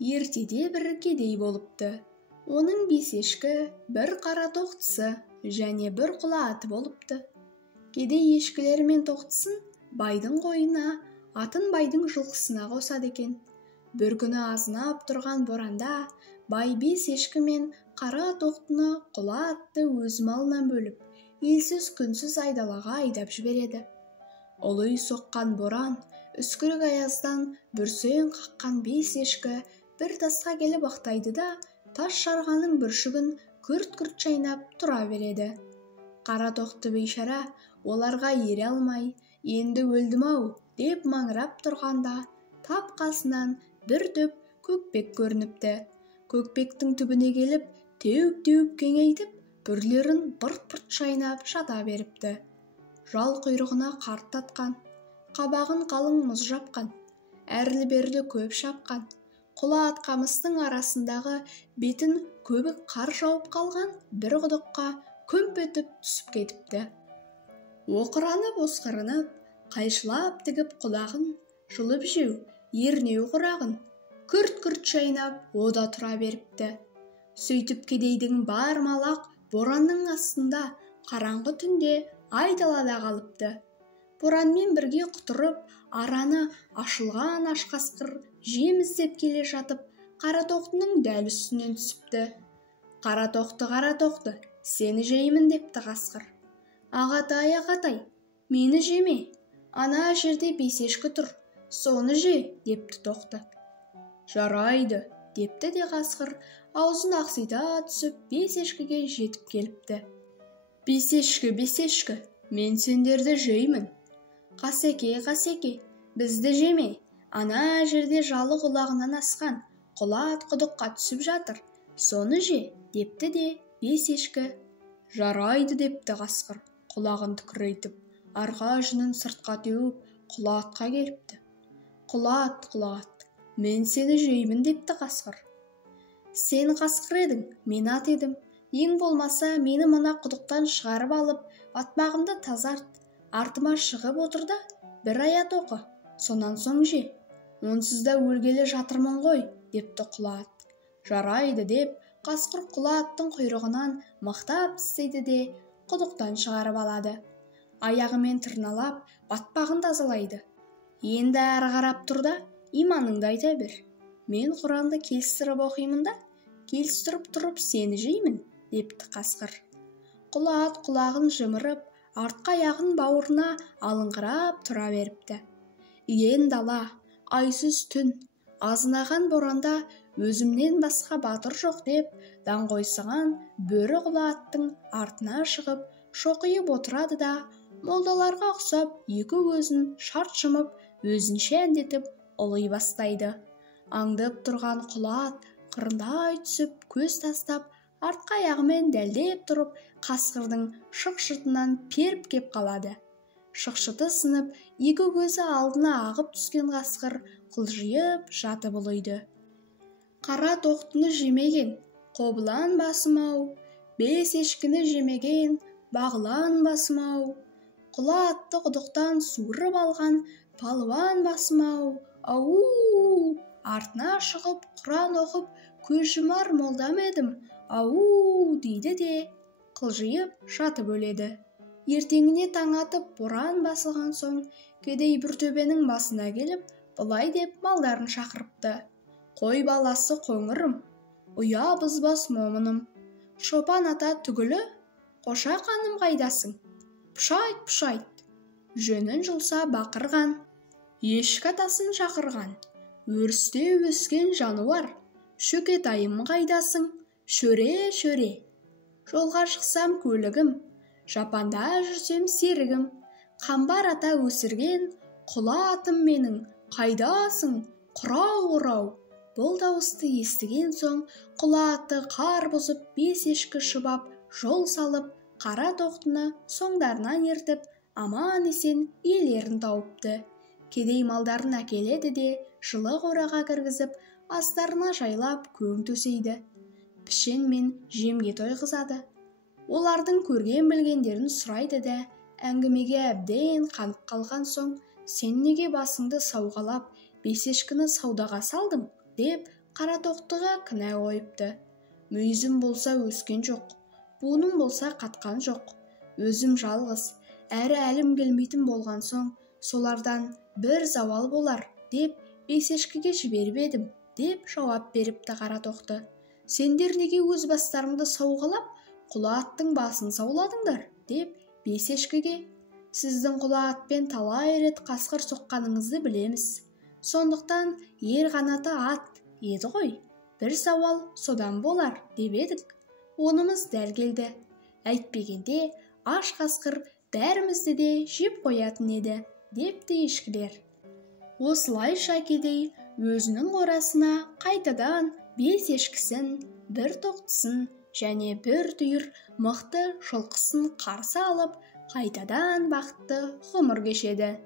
Ертеде бір кедей болыпты. Оның 5 ешкі, бір қара тоқтысы және бір құла аты болыпты. Кедей ешкілері мен тоқтысын байдың қойына, атын байдың жылқысына қосады екен. Бір күні азынап тұрған боранда бай 5 ешкі мен қара тоқтыны құла атты өз малынан бөліп, елсіз күнсіз айдалаға айдап жібереді. Ұлый соққан боран, үскірік аяздан бүрсең қаққан 5 ешкі бір тасқа келіп ықтайды да, тас жарғаның бүршігін күрт-күрт шайнап тұра береді. Қара тоқты бейшара оларға ере алмай, енді өлдім-ау деп маңырап тұрғанда, тап қасынан бір түп көкпек көрініпті. Көкпектің түбіне келіп, теуіп-теуіп кеңейтіп, бүрлерін бырт-бырт шайнап жата беріпті. Жал құйрығына қарт татқан, қабағын қалың мұз жапқан, әрлі-берлі көп шапқан, құла ат қамыстың арасындағы бетін көбік қар жауып қалған бір құдыққа күмп етіп түсіп кетіпті. Оқыранып, осқырынып, қайшылап тігіп құлағын, жұлып жеу, ернеу құрағын, күрт-күрт шайнап ода тұра беріпті. Сөйтіп кедейдің бар малақ боранның астында қараңғы түнде айдалада қалыпты. Боранмен бірге құтырып, араны ашылған аш қасқыр жем іздеп келе жатып, қара тоқтының дәл үстінен түсіпті. Қара тоқты, сені жеймін депті қасқыр. Ағатай, мені жеме, ана жерде 5 ешкі тұр, соны же, депті тоқты. Жарайды, депті де қасқыр, аузын ақсита түсіп 5 ешкіге жетіп келіпті. 5 ешкі, мен сендерді жеймін. Қасеке, бізді жеме, ана жерде жалы құлағынан асқан құла ат құдыққа түсіп жатыр, соны же, депті де 5 ешкі. Жарайды, депті қасқыр, құлағын түкірейтіп, арқа жүнін сыртқа теуіп, құла атқа келіпті. Құла ат, мен сені жеймін, депті қасқыр. Сен қасқыр едің, мен ат едім. Ең болмаса, мені мына құдықтан шығарып алып, батпағымды тазарт, артыма шығып отыр да, бір аят оқы, сонан соң же. Онсыз да өлгелі жатырмын ғой, депті құла ат. Жарайды деп, қасқыр құла аттың құйрығынан мықтап тістейді де, құдықтан шығарып алады. Аяғымен тырналап, батпағын тазалайды. Енді әрі қарап тұр да, иманыңды айта бер. Мен Құранды келістіріп оқимын да, келістіріп тұрып сені жеймін, депті қасқыр. Құла ат құлағын жымырып, артқы аяғын бауырына алыңғырап тұра беріпті. Иен дала, айсыз түн, азынаған боранда өзімнен басқа батыр жоқ деп, даңғойсыған бөрі құла аттың артына шығып, шоқиып отырады да, молдаларға ұқсап екі көзін шарт жұмып, өзінше әндетіп ұлый бастайды. Аңдып тұрған құла ат қырындай түсіп, көз тастап, артқы аяғымен дәлдеп тұрып, қасқырдың шықшытынан періп кеп қалады. Шықшыты сынып, екі көзі алдына ағып түскен қасқыр қылжиып жатып ұлиды. Қара тоқтыны жемеген, қобылан басым-ау, 5 ешкіні жемеген, бағлан басым-ау, құла атты құдықтан суырып алған палуан басым-ау, ау, артына шығып, Құран оқып, көз жұмар молдам едім, ау, дейді де, қылжиып жатып өледі. Ертеңіне таң атып, боран басылған соң, кедей бір төбенің басына келіп, бұлай деп малдарын шақырыпты. Қой баласы қоңырым, ұя бұзбас момыным, шопан ата түгілі, қоша қаным қайдасың? Пұшайт, жөнін жұлса бақырған, ешкі атасын шақырған, өрісте өскен жануар, шөкетайым қайдасың? Шөре, жолға шықсам көлігім, жапанда жүрсем серігім, қамбар ата өсірген, құла атым менің, қайдасың? Құрау, бұл дауысты естіген соң, құла аты қар бұзып 5 ешкі шұбап, жол салып, қара тоқтыны соңдарынан ертіп, аман есен иелерін тауыпты. Кедей малдарын әкеледі де, жылы қораға кіргізіп, астарына жайлап көң төсейді. Пішен мен жемге тойғызады. Олардың көрген білгендерін сұрайды да, әңгімеге әбден қанып қалған соң, сен неге басыңды сауғалап, 5 ешкіні саудаға салдың, деп қара тоқтыға кінә қойыпты. Мүйізім болса өскен жоқ, буыным болса қатқан жоқ. Өзім жалғыз, әрі әлім келмейтін болған соң, солардан бір зауал болар деп бесешкіге жіберіп едім, деп жауап беріпті қара тоқты. Сендер неге өз бастарыңды сауғалап, құла аттың басын сауладыңдар, деп бесешкіге. Сіздің құла атпен талай рет қасқыр соққаныңызды білеміз. Сондықтан ер қанаты ат еді ғой, бір сауал содан болар деп едік. Онымыз дәл келді. Әйтпегенде аш қасқыр бәрімізді де жеп қоятын еді, депті ешкілер. Осылайша кедей өзінің қорасына қайтадан 5 ешкісін, 1 тоқтысын және 1 түйір мықты жылқысын қарсы алып, қайтадан бақытты ғұмыр кешеді.